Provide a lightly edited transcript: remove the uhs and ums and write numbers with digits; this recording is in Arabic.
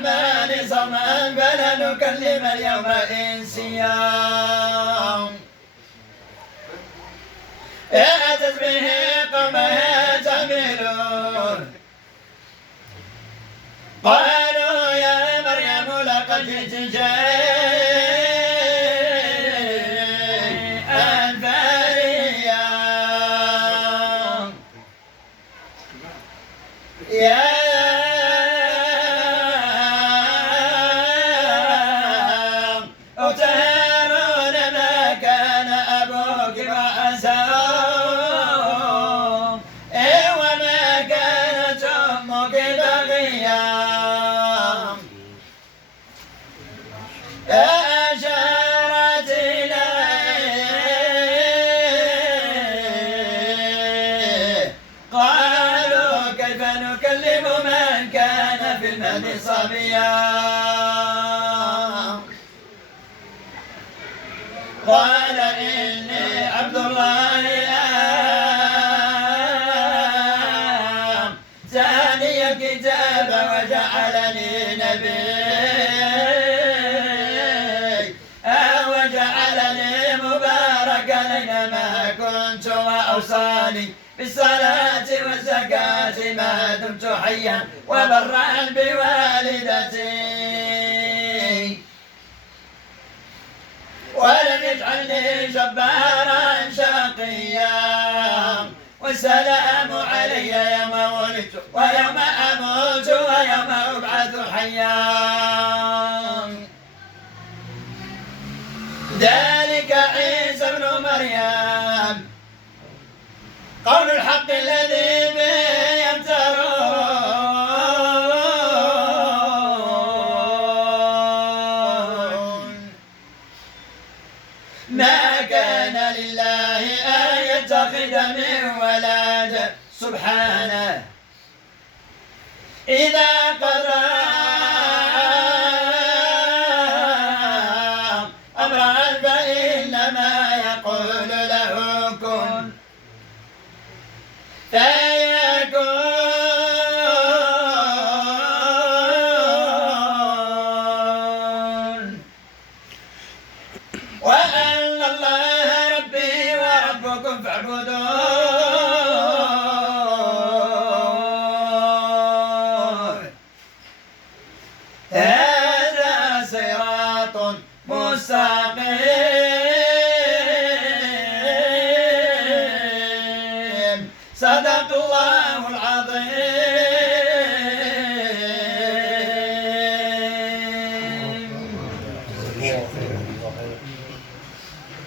الرحمن صوما فلا نكلم اليوم إنسيا. أتت به قومها تحملون قالوا يا مريم لقد جئت شيئا فريا. يا أخت هارون ما كان أبوك امرأ سوء وما كانت أمك بغيا. أشارت إليه قالوا كيف نكلم من كان في المهد صبيا. قال إني عبد الله آتاني الكتاب وجعلني نبي وجعلني مباركا أينما كنت وأوصاني بالصلاة والزكاة ما دمت حيا وبرا بوالدتي ولم يجعلني جبارا شقيا. والسلام علي يوم ولدت ويوم أموت ويوم أبعث حيا. ذلك عيسى ابن مريم قول الحق الذي به يمترون. ما كان لله أن يتخذ من ولد سبحانه إذا قضى أمرا فإنما يقول له كن فيكون. وأن الله ربي وربكم فاعبدوه هذا صراط مستقيم. صدق الله العظيم.